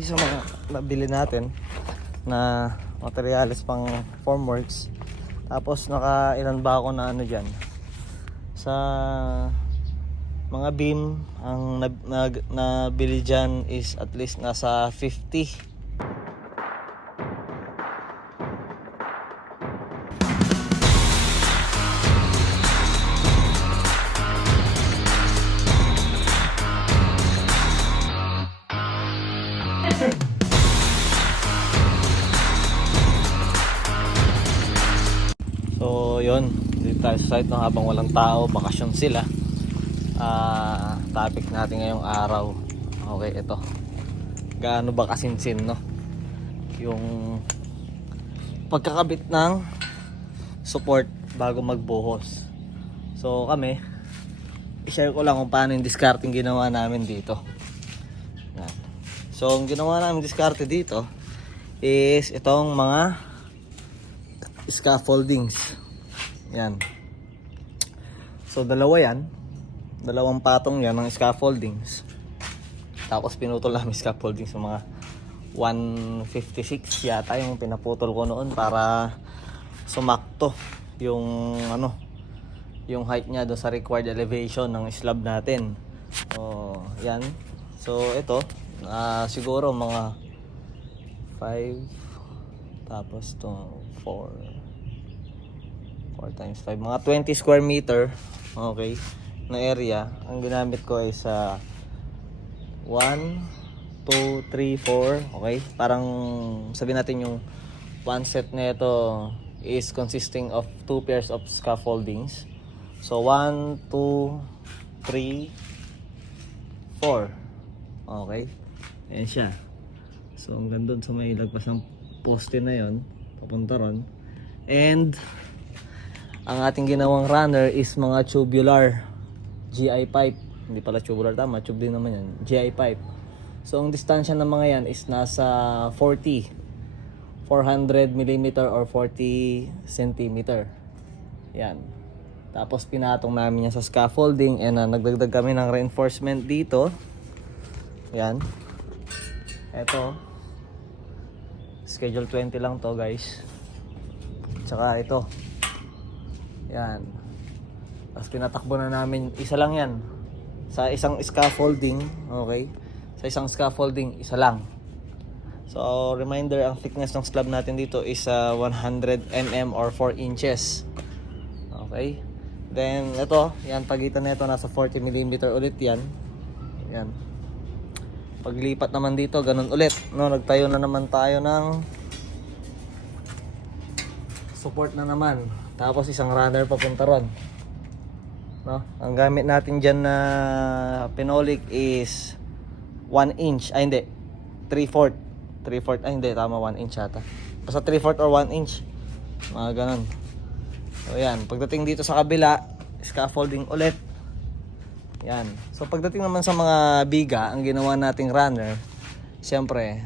Sa mga nabili natin na materials pang formworks. Tapos naka ilan ba ako na ano dyan. Sa mga beam, ang nab- nag- nabili dyan is at least nasa 50. Yun. Dito tayo sa site no, habang walang tao, bakasyon sila. Ah, topic natin ngayong araw. Okay, ito. Gaano ba kasinsin, no? Yung pagkakabit ng support bago magbuhos. So, kami, i-share ko lang kung paano yung discarding ginawa namin dito. Yan. So, ang ginawa namin diskarte dito is itong mga scaffoldings. Yan. So, dalawa yan. Dalawang patong yan ng scaffoldings. Tapos pinutol namin scaffoldings sa mga 156 yata yung pinaputol ko noon para sumakto yung ano yung height niya do sa required elevation ng slab natin. So, yan. So, ito ah, siguro mga 5 tapos to 4 4 times 5 mga 20 square meter okay na area. Ang ginamit ko ay sa 1 2 3 4 okay? Parang sabi natin yung one set na ito is consisting of two pairs of scaffoldings. So 1 2 3 4 okay? Ayan siya. So hanggang doon sa may lagpas ng poste na yon papunta ron. And ang ating ginawang runner is mga tubular GI pipe. Hindi pala tubular tama, tube din naman yan. GI pipe. So ang distansya ng mga yan is nasa 40 400 mm or 40 cm. Yan. Tapos pinatong namin yan sa scaffolding and uh, nagdagdag kami ng reinforcement dito. Yan. Ito. Schedule 20 lang to guys. Tsaka ito. Yan. Tapos pinatakbo na namin, isa lang yan. Sa isang scaffolding, okay? Sa isang scaffolding, isa lang. So, reminder, ang thickness ng slab natin dito is uh, 100 mm or 4 inches. Okay? Then, ito, yan, pagitan nito nasa 40 mm ulit yan. Yan. Paglipat naman dito, ganun ulit. No, nagtayo na naman tayo ng support na naman. Tapos isang runner papunta ron. No? Ang gamit natin dyan na pinolik is 1 inch. Ay hindi. 3-4. 3-4. Ay hindi. Tama 1 inch ata. Basta 3-4 or 1 inch. Mga ganun. So yan. Pagdating dito sa kabila, scaffolding ulit. Yan. So pagdating naman sa mga biga, ang ginawa nating runner, siyempre,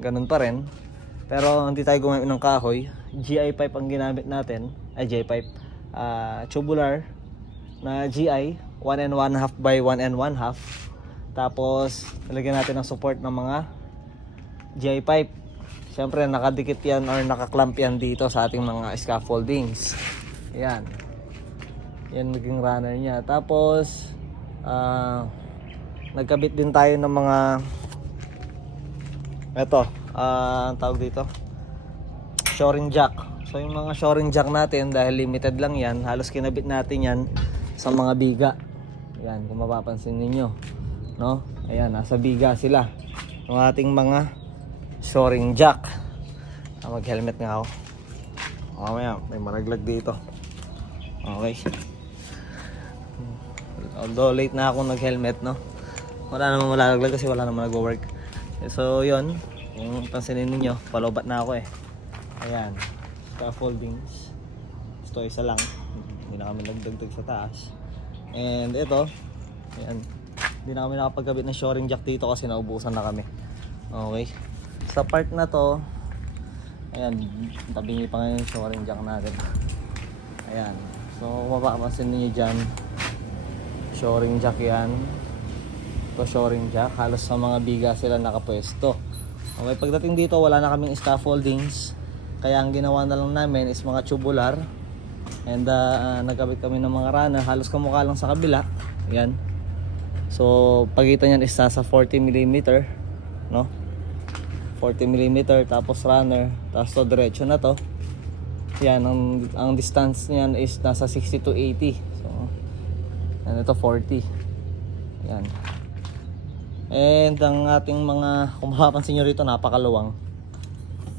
ganun pa rin. Pero hindi tayo gumamit ng kahoy. GI pipe ang ginamit natin. Ay, GI pipe. ah tubular na GI. 1 and 1 half by 1 and 1 half. Tapos, nalagyan natin ng support ng mga GI pipe. Siyempre, nakadikit yan or nakaklamp yan dito sa ating mga scaffoldings. Yan. Yan naging runner niya. Tapos, ah nagkabit din tayo ng mga eto, ang tawag dito, shoring jack. So yung mga shoring jack natin dahil limited lang yan, halos kinabit natin yan sa mga biga. Yan, kung mapapansin ninyo. No? Ayan, nasa biga sila. Yung ating mga shoring jack. Ah, mag-helmet nga ako. Mamaya, may maraglag dito. Okay. Although late na ako nag-helmet, no? Wala namang malalaglag kasi wala namang nag-work. So, yun. Kung pansinin ninyo, palobat na ako eh. Ayan. Scaffoldings. Ito isa lang. Hindi na kami nagdagdag sa taas. And ito. Ayan. Hindi na kami nakapagkabit ng shoring jack dito kasi naubusan na kami. Okay. Sa part na to, ayan, tabi niyo pa ngayon yung shoring jack natin. Ayan. So, kung mapapansin niyo dyan, shoring jack yan. Ito shoring jack. Halos sa mga biga sila nakapwesto. Okay, pagdating dito wala na kaming scaffoldings. Kaya ang ginawa na lang namin is mga tubular. And uh, nagkabit kami ng mga runner. Halos kamukha lang sa kabila. Yan. So, pagitan yan is nasa 40 mm. No? 40 mm. Tapos runner. Tapos to diretso na to. Yan. Ang, ang distance niyan is nasa 60 to 80. So, yan ito 40. Yan. And ang ating mga, kung mapapansin nyo rito, napakaluwang.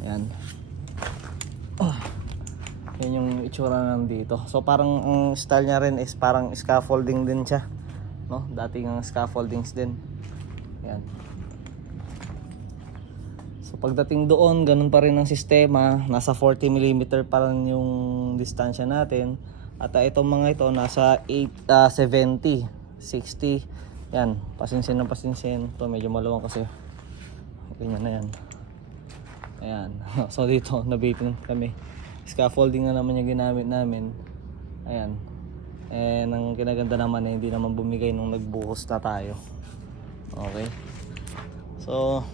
Ayan. Ah. Yan yung itsura ng dito. So parang ang style niya rin is parang scaffolding din siya. No? Dating ang scaffoldings din. Ayan. So pagdating doon, ganun pa rin ang sistema. Nasa 40 mm pa rin yung distansya natin. At uh, itong mga ito, nasa 8, ah, 70, 60. Yan, pasinsin na pasinsin. Ito medyo maluwang kasi. Ganyan na yan. Ayan. So dito, nabitin kami. Scaffolding na naman yung ginamit namin. Ayan. And ang kinaganda naman eh, hindi naman bumigay nung nagbuhos na tayo. Okay. So,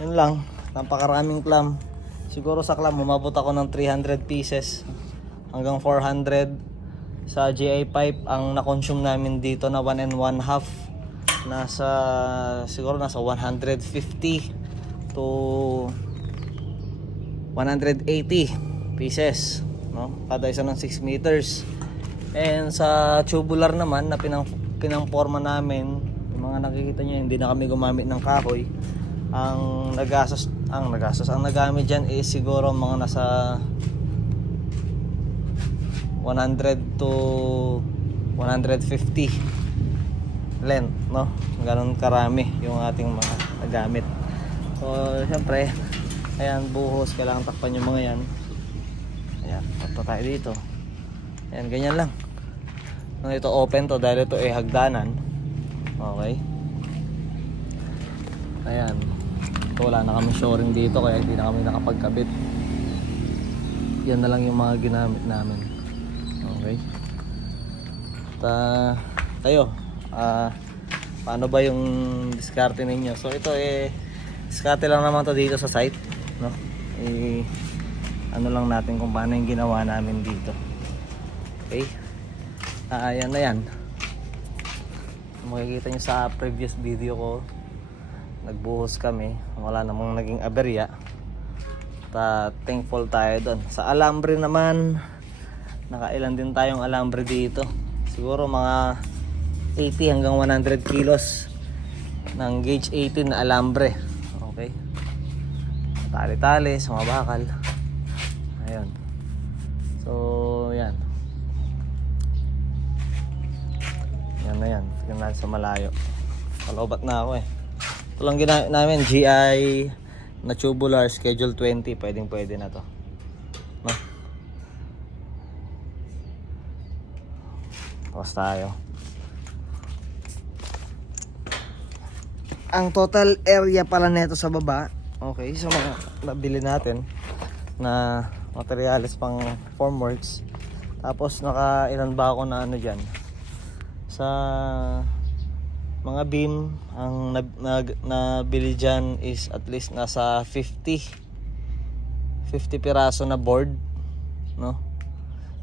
yun lang. Napakaraming clam. Siguro sa clam, umabot ako ng 300 pieces hanggang 400 sa GI pipe ang na-consume namin dito na 1 and 1 half nasa siguro nasa 150 to 180 pieces no? Kada isa ng 6 meters. And sa tubular naman na pinang pinangporma namin yung mga nakikita nyo hindi na kami gumamit ng kahoy ang nagastos ang nagastos ang nagamit dyan is siguro mga nasa 100 to 150 length no? Ganun karami yung ating mga nagamit. So syempre ayan buhos kailangan takpan yung mga yan. Ayan punta tayo dito. Ayan ganyan lang. Ito open to dahil ito ay hagdanan. Okay. Ayan. Ito wala na kami shoring dito kaya hindi na kami nakapagkabit. Yan na lang yung mga ginamit namin Okay. At ah, kayo, ah, paano ba yung diskarte ninyo? So ito eh, diskarte lang naman to dito sa site. No? Eh, ano lang natin kung paano yung ginawa namin dito. Okay. Ah, yan na yan. Makikita nyo sa previous video ko, nagbuhos kami. Wala namang naging aberya. Ta thankful tayo doon. Sa alambre naman, nakailan din tayong alambre dito. Siguro mga 80 hanggang 100 kilos ng gauge 18 na alambre. Okay. Tali-tali sa mga bakal. Ayun. So yan. Yan na yan. Tingnan natin sa malayo. Palobat na ako eh. Ito lang ginamit namin GI na tubular schedule 20 pwedeng pwede na to Tapos tayo. Ang total area pala nito sa baba, okay, sa mga nabili natin na materials pang formworks. Tapos naka ilan ba ako na ano diyan? Sa mga beam, ang nab, nag, nabili dyan is at least nasa 50 50 piraso na board no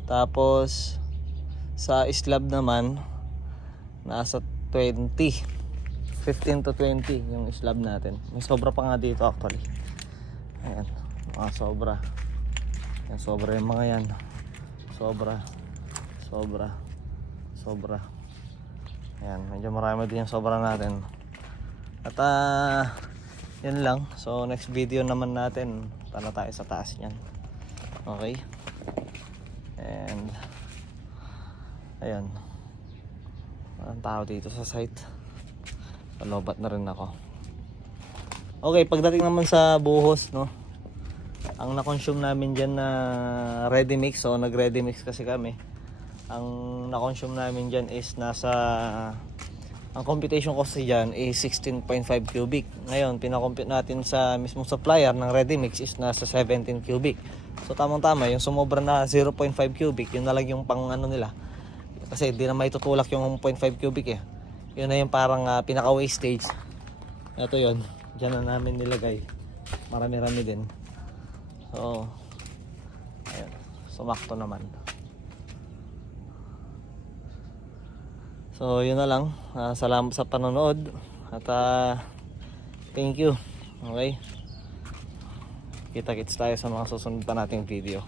tapos sa slab naman, nasa 20. 15 to 20 yung slab natin. May sobra pa nga dito actually. Ayan, mga sobra. Ayan, sobra yung mga yan. Sobra. Sobra. Sobra. Ayan, medyo marami din yung sobra natin. At ah, yun lang. So next video naman natin, tala tayo sa taas niyan. Okay? And Ayan. Walang tao dito sa site. Palobat na rin ako. Okay, pagdating naman sa buhos, no? Ang na-consume namin dyan na ready mix, so nag-ready mix kasi kami. Ang na-consume namin dyan is nasa ang computation cost dyan is 16.5 cubic. Ngayon, pinakompute natin sa mismong supplier ng ready mix is nasa 17 cubic. So tamang-tama, yung sumobra na 0.5 cubic, yun na lang yung pang ano nila, kasi di na maitutulak yung 0.5 cubic eh. Yun na yung parang uh, pinaka wastage. Ito yun. Diyan na namin nilagay. Marami-rami din. So, ayun. Sumakto naman. So, yun na lang. Ah, salamat sa panonood. At ah, thank you. Okay? Kita-kits tayo sa mga susunod pa nating video.